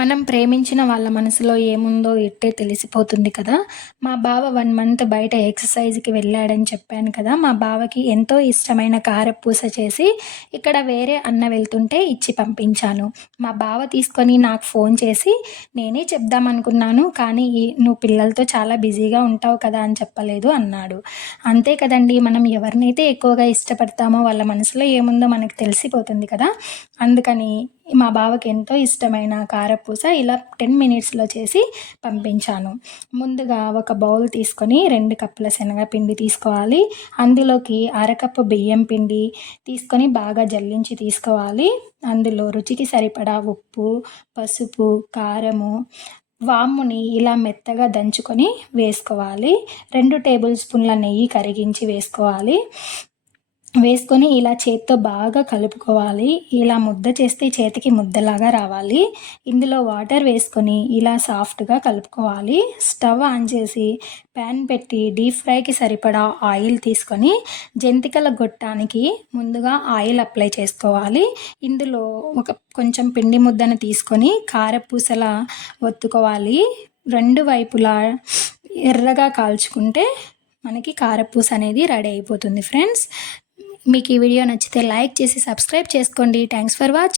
మనం ప్రేమించిన వాళ్ళ మనసులో ఏముందో ఇట్టే తెలిసిపోతుంది కదా. మా బావ వన్ మంత్ బయట ఎక్సర్సైజ్కి వెళ్ళాడని చెప్పాను కదా. మా బావకి ఎంతో ఇష్టమైన కారపూస చేసి ఇక్కడ వేరే అన్న వెళ్తుంటే ఇచ్చి పంపించాను. మా బావ తీసుకొని నాకు ఫోన్ చేసి నేనే చెప్దాం అనుకున్నాను కానీ నువ్వు పిల్లలతో చాలా బిజీగా ఉంటావు కదా అని చెప్పలేదు అన్నాడు. అంతే కదండి మనం ఎవరినైతే ఎక్కువగా ఇష్టపడతామో వాళ్ళ మనసులో ఏముందో మనకు తెలిసిపోతుంది కదా. అందుకని మా బావకి ఎంతో ఇష్టమైన కారపూస ఇలా టెన్ మినిట్స్లో చేసి పంపించాను. ముందుగా ఒక బౌల్ తీసుకొని రెండు కప్పుల శనగపిండి తీసుకోవాలి. అందులోకి అరకప్పు బియ్యం పిండి తీసుకొని బాగా జల్లించి తీసుకోవాలి. అందులో రుచికి సరిపడా ఉప్పు పసుపు కారము వాముని ఇలా మెత్తగా దంచుకొని వేసుకోవాలి. రెండు టేబుల్ స్పూన్ల నెయ్యి కరిగించి వేసుకోవాలి. వేసుకొని ఇలా చేత్తో బాగా కలుపుకోవాలి. ఇలా ముద్ద చేస్తే చేతికి ముద్దలాగా రావాలి. ఇందులో వాటర్ వేసుకొని ఇలా సాఫ్ట్గా కలుపుకోవాలి. స్టవ్ ఆన్ చేసి ప్యాన్ పెట్టి డీప్ ఫ్రైకి సరిపడా ఆయిల్ తీసుకొని జంతికల గొట్టానికి ముందుగా ఆయిల్ అప్లై చేసుకోవాలి. ఇందులో ఒక కొంచెం పిండి ముద్దను తీసుకొని కారపూసలా ఒత్తుకోవాలి. రెండు వైపులా ఎర్రగా కాల్చుకుంటే మనకి కారపూస అనేది రెడీ అయిపోతుంది ఫ్రెండ్స్. మీకు ఈ వీడియో నచ్చితే లైక్ చేసి సబ్స్క్రైబ్ చేసుకోండి. Thanks for watching